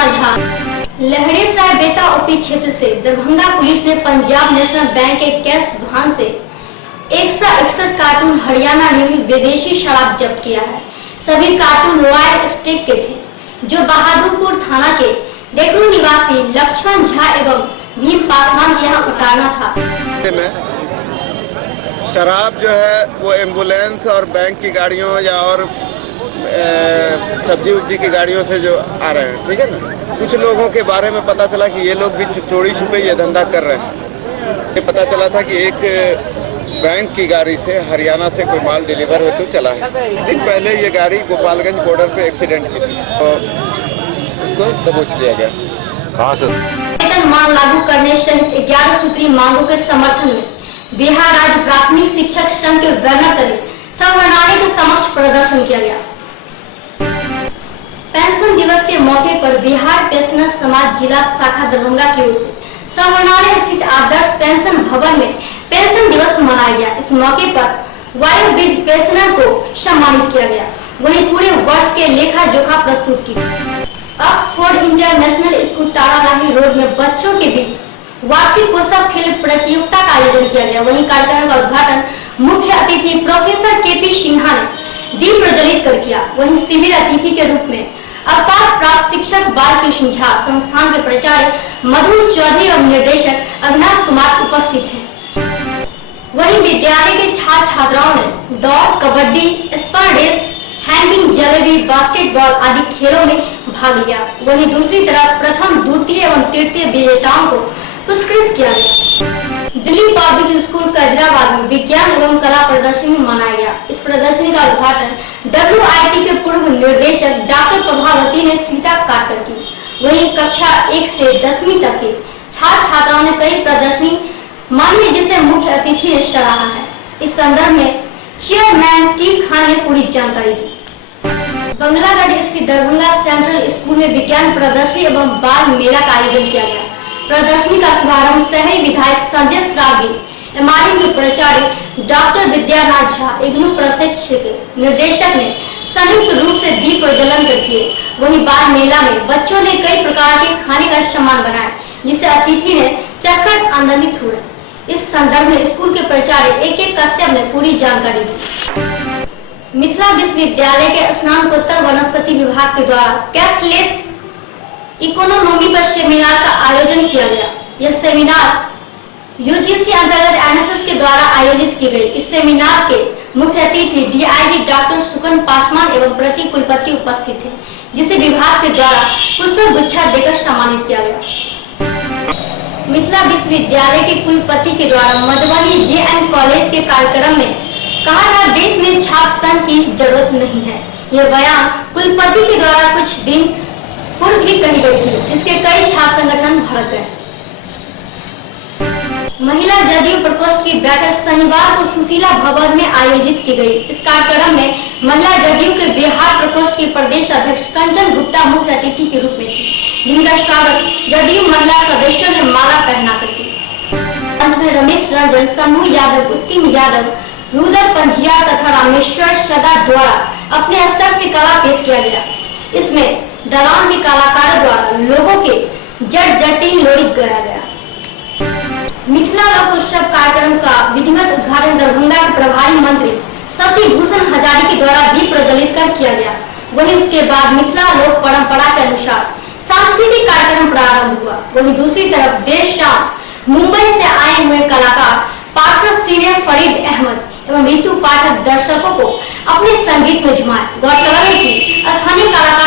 विद्याना Jha. लहरेसराय बेता OP क्षेत्र से Darbhanga police ने पंजाब नेशनल बैंक के कैश भान से 161 कार्टून हरियाणा निर्मित विदेशी शराब जब्त किया है। सभी कार्टून रॉयल स्टेक के थे, जो बहादुरपुर थाना के डेकरू निवासी लक्ष्मण झा एवं भीम पासवान के यहाँ उतारना था। शराब जो है वो एम्बुलेंस और बैंक की गाड़ियों या और सब्जी उब्जी की गाड़ियों से जो आ रहे हैं, ठीक है ना। कुछ लोगों के बारे में पता चला कि ये लोग भी चोरी छुपे ये धंधा कर रहे हैं। ये पता चला था कि एक बैंक की गाड़ी से हरियाणा से कोई माल डिलीवर होते चला है। दिन पहले ये गाड़ी गोपालगंज बॉर्डर पे एक्सीडेंट की थी, तो उसको दबोच लिया गया। हाँ सर। वेतन मान लागू करने सहित 11 सूत्री मांगों के समर्थन में बिहार राज्य प्राथमिक शिक्षक संघ के बैनर तले संवर्णालय के समक्ष प्रदर्शन किया गया। पेंशन दिवस के मौके पर बिहार पेंशनर समाज जिला शाखा दरभंगा की ओर से संवर्णालय स्थित आदर्श पेंशन भवन में पेंशन दिवस मनाया गया। इस मौके पर वयोवृद्ध पेंशनर को सम्मानित किया गया। वहीं पूरे वर्ष के लेखा जोखा प्रस्तुत की। Oxford international school Taralahi road में बच्चों के बीच वार्षिक कोसा खेल प्रतियोगिता का आयोजन किया गया। वहीं कार्यक्रम का उद्घाटन मुख्य अतिथि प्रोफेसर केपी सिन्हा ने दीप प्रज्वलित कर किया। वहीं शिविर अतिथि के रूप में अवकाश प्राप्त शिक्षक बालकृष्ण झा, संस्थान के प्राचार्य मधु चौधरी और निर्देशक अविनाश कुमार उपस्थित थे। वहीं विद्यालय के छात्र छात्राओं ने दौड़, कबड्डी, स्पर रेस, हैंगिंग, जलेबी, बास्केटबॉल आदि खेलों में भाग लिया। वहीं दूसरी तरफ प्रथम, द्वितीय एवं तृतीय विजेताओं को पुरस्कृत किया गया। दिल्ली पब्लिक स्कूल कैदराबाद में विज्ञान एवं कला प्रदर्शनी मनाया गया। इस प्रदर्शनी का उद्घाटन WIT के पूर्व निर्देशक डॉक्टर प्रभावती ने फीता काटकर की। वहीं कक्षा 1 से 10वीं तक के छात्र छात्राओं ने कई प्रदर्शनी मानी, जिसे मुख्य अतिथि ने सराहा है। इस संदर्भ में चेयरमैन टी खान ने पूरी जानकारी दी। बंगलागढ़ स्थित दरभंगा सेंट्रल स्कूल में विज्ञान प्रदर्शनी एवं बाल मेला का आयोजन किया गया। प्रदर्शनी का शुभारंभ शहरी विधायक संजय श्रावणी, MRM के प्राचार्य डॉक्टर विद्यानाथ झा, इग्नू प्रशिक्षक निर्देशक ने संयुक्त रूप से दीप प्रज्वलन कर किए। वहीं बाल मेला में बच्चों ने कई प्रकार के खाने का सामान बनाया, जिसे अतिथि ने चखकर आनंदित हुए। इस संदर्भ में स्कूल के प्राचार्य AK कश्यप ने पूरी जानकारी दी। मिथिला विश्वविद्यालय के स्नातकोत्तर वनस्पति विभाग के द्वारा कैशलेस इकोनॉमी पर सेमिनार का आयोजन किया गया। यह सेमिनार UGC अंतर्गत NSS के द्वारा आयोजित की गई। इस सेमिनार के मुख्य अतिथि DIG डॉक्टर सुकन पासवान एवं प्रति कुलपति उपस्थित थे, जिसे विभाग के द्वारा पुष्प गुच्छा देकर सम्मानित किया गया। मिथिला विश्वविद्यालय के कुलपति के द्वारा मधुबनी JN कॉलेज के कार्यक्रम में कहा था, देश में छात्र संघ की जरूरत नहीं है। यह बयान कुलपति के द्वारा कुछ दिन पूर्व ही कही गई थी, जिसके कई छात्र संगठन भड़क गए। महिला जदयू प्रकोष्ठ की बैठक शनिवार को सुशीला भवन में आयोजित की गई। इस कार्यक्रम में महिला जदयू के बिहार प्रकोष्ठ की प्रदेश अध्यक्ष कंचन गुप्ता मुख्य अतिथि के रूप में थी, जिनका स्वागत जदयू महिला सदस्यों ने माला पहनाकर किया। मंच में रमेश रंजन, शंभू यादव, उत्तिम यादव, रुदर पंजिया तथा रामेश्वर सदा द्वारा अपने स्तर से कला पेश किया गया। इसमें दलान के कलाकारों द्वारा लोगों के जट जटिन लोरी गाया गया। मिथिला लोक उत्सव कार्यक्रम का विधिवत उद्घाटन दरभंगा के प्रभारी मंत्री शशि भूषण हजारी के द्वारा दीप प्रज्वलित कर किया गया। वहीं उसके बाद मिथिला लोक परंपरा के अनुसार सांस्कृतिक कार्यक्रम प्रारंभ हुआ। वहीं दूसरी तरफ देर शाम मुंबई से आए हुए कलाकार पार्षद सीनियर फरीद अहमद एवं ऋतु पाठक दर्शकों को अपने संगीत में झुमाए। गौरतलब है कि स्थानीय कलाकार